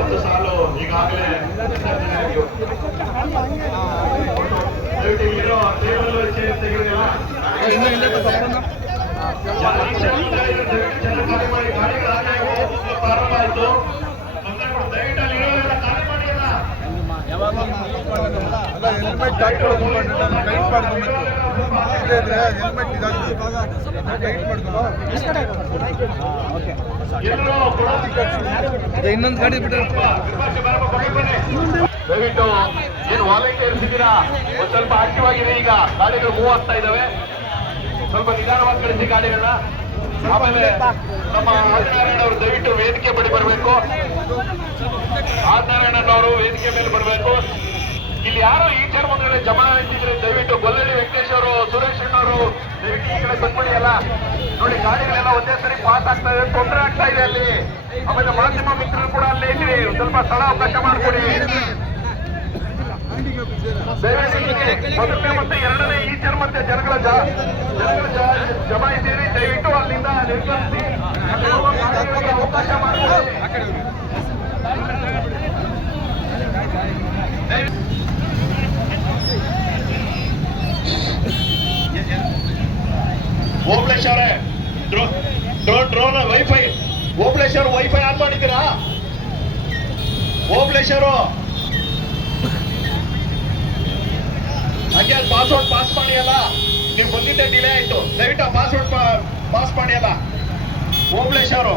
ಒಂದು ಸಾಲು ಈಗಾಗಲೇ ಇಲ್ಲಿರೋ ಟೇಬಲ್ ಚೇರ್ ತೆಗೆದಿಲ್ಲ. ಪ್ರಾರಂಭ ಆಯ್ತು. ದಯವಿಟ್ಟು ಅಲ್ಲಿ ಇರೋರೆಲ್ಲ ಖಾಲಿ ಮಾಡಿ ಅಲ್ಲ. ಹೆಲ್ಮೆಟ್ ಹಾಕೊಳ್ಳೋದು ಟೈಟ್ ಮಾಡ್ಕೊಬೇಕು. ಹೆಲ್ಮೆಟ್ ಇನ್ನೊಂದು ಗಾಡಿ ಬಿಟ್ಟು ದಯವಿಟ್ಟು ಏನು ವಾಲಂಟಿಯರ್ಸ್ ಇದ್ದೀರಾ ಒಂದು ಸ್ವಲ್ಪ ಆಕ್ಟಿವ್ ಆಗಿದೆ. ಈಗ ಗಾಡಿಗಳು ಮೂವ್ ಆಗ್ತಾ ಇದಾವೆ. ಸ್ವಲ್ಪ ನಿಧಾನವಾಗಿ ಕಳಿಸಿ ಗಾಡಿಗಳನ್ನ. ಆಮೇಲೆ ನಮ್ಮ ಆದಿನಾರಾಯಣ ಅವರು ದಯವಿಟ್ಟು ವೇದಿಕೆ ಬಳಿ ಬರಬೇಕು. ಆದಿನಾರಾಯಣನವರು ವೇದಿಕೆ ಮೇಲೆ ಬರಬೇಕು. ಇಲ್ಲಿ ಯಾರು ಈ ಚೇರ್ ಮುಂದೆ ಜಮಾ ಇಟ್ಟಿದ್ರೆ ದಯವಿಟ್ಟು ಗೊಲ್ಲಳ್ಳಿ ವೆಂಕಟೇಶ್ ಅವರು, ಸುರೇಶ್ ಅವರು ದಯವಿಟ್ಟು ಈ ಕಡೆ ಬಂದ್ಬಿಡಿ ಅಲ್ಲ. ನೋಡಿ ಗಾಡಿಗಳೆಲ್ಲ ಒಂದೇ ಸರಿ ಪಾಸ್ ಆಗ್ತಾ ಇದೆ, ತೊಂದರೆ ಆಗ್ತಾ ಇದೆ ಅಲ್ಲಿ. ಆಮೇಲೆ ಮಾಧ್ಯಮ ಮಿತ್ರರು ಕೂಡ ಅಲ್ಲೇ ಇದ್ರಿ, ಸ್ವಲ್ಪ ಸ್ಥಳ ಅವಕಾಶ ಮಾಡಿಕೊಡಿ. ಮೊದಲನೇ ಮತ್ತೆ ಎರಡನೇ ಈ ಚೇರ್ ಮತ್ತೆ ಜನಗಳ ಜಮಾ ಇದ್ದೀರಿ, ದಯವಿಟ್ಟು ಅಲ್ಲಿಂದ ನಿರ್ಗಮಿಸಿ ಅವಕಾಶ ಮಾಡಿಕೊಡಿ. ಓಬಳೇಶ್ ಅವರೇ, ಡ್ರೋನ್ ವೈಫೈ, ಓಬಳೇಶ್ ಅವರು ವೈಫೈ ಆನ್ ಮಾಡಿದ್ದೀರಾ? ಓಬಳೇಶ್ ಅವರು ಹಾಗೆ ಅಲ್ಲಿ ಪಾಸ್ವರ್ಡ್ ಪಾಸ್ ಮಾಡಿ ಅಲ್ಲ. ನೀವು ಬಂದಿದ್ದೆ ಡಿಲೇ ಆಯ್ತು, ದಯವಿಟ್ಟು ಆ ಪಾಸ್ವರ್ಡ್ ಪಾಸ್ ಮಾಡಿ ಅಲ್ಲ. ಓಬಳೇಶ್ ಅವರು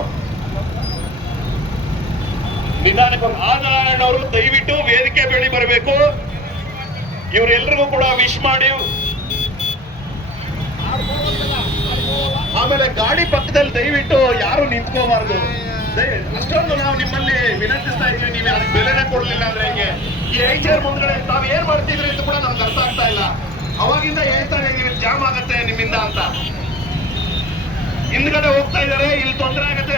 ನಿಧಾನಕ್ಕೆ. ಆದಿನಾರಾಯಣ ಅವರು ದಯವಿಟ್ಟು ವೇದಿಕೆ ಬಳಿ ಬರಬೇಕು. ಇವರೆಲ್ಲರಿಗೂ ಕೂಡ ವಿಶ್ ಮಾಡಿ. ಆಮೇಲೆ ಗಾಡಿ ಪಕ್ಕದಲ್ಲಿ ದಯವಿಟ್ಟು ಯಾರು ನಿಂತ್ಕೋಬಾರ್ದು. ಅಷ್ಟೊಂದು ನಾವು ನಿಮ್ಮಲ್ಲಿ ವಿನಂತಿಸ್ತಾ ಇದ್ದೀವಿ. ನೀವು ಅದಕ್ಕೆ ಬೆಲೆನೇ ಕೊಡ್ಲಿಲ್ಲ ಅಂದ್ರೆ ಹೇಗೆ? ಈ ಐಚರ್ ಮುಂದ್ಗಡೆ ತಾವ್ ಏನ್ ಮಾಡ್ತಿದ್ರಿ ಅಂತ ಕೂಡ ನಮ್ಗೆ ಅರ್ಥ ಆಗ್ತಾ ಇಲ್ಲ. ಅವಾಗಿಂದ ಹೇಳ್ತಾನೆ ಇದೀವಿ ಜಾಮ್ ಆಗತ್ತೆ ನಿಮ್ಮಿಂದ ಅಂತ. ಹಿಂದ್ಗಡೆ ಹೋಗ್ತಾ ಇದಾರೆ, ಇಲ್ಲಿ ತೊಂದರೆ ಆಗತ್ತೆ.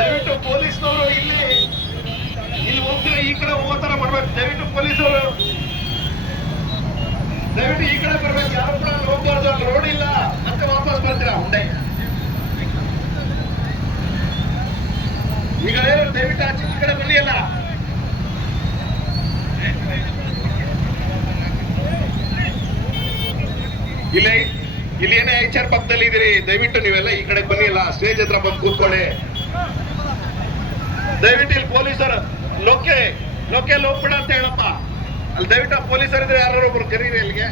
ದಯವಿಟ್ಟು ಪೊಲೀಸ್ನವರು ಇಲ್ಲಿ ಹೋಗ್ತಾರೆ, ಈ ಕಡೆ ಹೋಗೋ ತರ ಮಾಡ್ಬೇಕು. ದಯವಿಟ್ಟು ಪೊಲೀಸರು ದಯವಿಟ್ಟು ಈ ಕಡೆ ಬರ್ಬೇಕು. ಯಾರು ಕೂಡ ಹೋಗ್ಬಾರ್ದು. ಅಲ್ಲಿ ರೋಡ್ ಇಲ್ಲ, ಮತ್ತೆ ವಾಪಸ್ ಬರ್ತೀರಾ ಹುಂಡೆ. ಈಗ ದಯವಿಟ್ಟು ಆಚೆ ಈ ಕಡೆ ಬನ್ನಿ ಅಲ್ಲ. ಇಲ್ಲಿ ಏನೇ ಐಚರ್ ಪಕ್ಕದಲ್ಲಿ ಇದೀರಿ, ದಯವಿಟ್ಟು ನೀವೆಲ್ಲ ಈ ಕಡೆ ಬನ್ನಿ ಅಲ್ಲ. ಸ್ಟೇಜ್ ಹತ್ರ ಬಂದು ಕೂತ್ಕೊಳ್ಳಿ. ದಯವಿಟ್ಟು ಇಲ್ಲಿ ಪೊಲೀಸರು ಲೋಕೆ ಹೋಗ್ಬಿಡ ಅಂತ ಹೇಳಪ್ಪ. ಅಲ್ಲಿ ದಯವಿಟ್ಟು ಪೊಲೀಸರು ಇದ್ರೆ ಯಾರು ಒಬ್ರು ಕರೀರಿ ಇಲ್ಲಿಗೆ.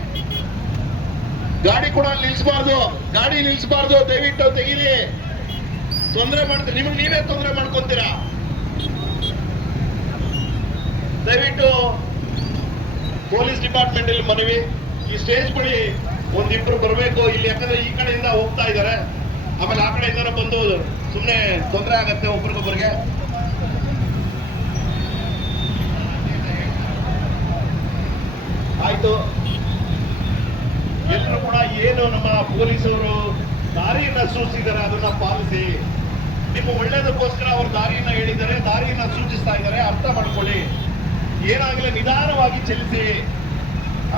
ಗಾಡಿ ಕೂಡ ನಿಲ್ಸಬಾರ್ದು. ದಯವಿಟ್ಟು ತೆಗೀರಿ. ತೊಂದರೆ ಮಾಡ್ತೀರಿ, ನಿಮಗೆ ನೀವೇ ತೊಂದರೆ ಮಾಡ್ಕೊಂತೀರಾ. ದಯವಿಟ್ಟು ಪೊಲೀಸ್ ಡಿಪಾರ್ಟ್ಮೆಂಟ್ ಅಲ್ಲಿ ಮನವಿ, ಈ ಸ್ಟೇಜ್ ಬಳಿ ಒಂದಿಬ್ರು ಬರಬೇಕು ಇಲ್ಲಿ. ಯಾಕಂದ್ರೆ ಈ ಕಡೆಯಿಂದ ಹೋಗ್ತಾ ಇದಾರೆ, ಆಮೇಲೆ ಆ ಕಡೆಯಿಂದ ಬಂದು ಸುಮ್ಮನೆ ತೊಂದರೆ ಆಗತ್ತೆ ಒಬ್ರಿಗೊಬ್ಬರಿಗೆ. ಆಯ್ತು, ಎಲ್ಲರೂ ಕೂಡ ಏನು ನಮ್ಮ ಪೊಲೀಸರು ದಾರಿಯನ್ನ ಸೂಚಿಸಿದ್ದಾರೆ ಅದನ್ನ ಪಾಲಿಸಿ. ನಿಮ್ಮ ಒಳ್ಳೇದಕ್ಕೋಸ್ಕರ ಅವರು ದಾರಿಯನ್ನ ಹೇಳಿದ್ದಾರೆ, ದಾರಿಯನ್ನ ಸೂಚಿಸ್ತಾ ಇದ್ದಾರೆ. ಅರ್ಥ ಮಾಡ್ಕೊಳ್ಳಿ. ಏನಾಗಲಿ ನಿಧಾನವಾಗಿ ಚಲಿಸಿ,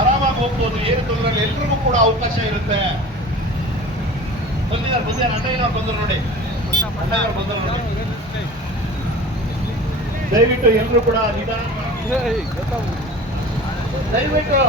ಆರಾಮಾಗಿ ಹೋಗ್ಬೋದು. ಏನು ತೊಂದರೆ ಇಲ್ಲ, ಎಲ್ರಿಗೂ ಕೂಡ ಅವಕಾಶ ಇರುತ್ತೆ. ಬಂದಿದ್ದಾರೆ ಅಣ್ಣಯ್ಯನವ್ರು ಬಂದರು ನೋಡಿ. ದಯವಿಟ್ಟು ಎಲ್ಲರೂ ಕೂಡ ನಿಧಾನ, ದಯವಿಟ್ಟು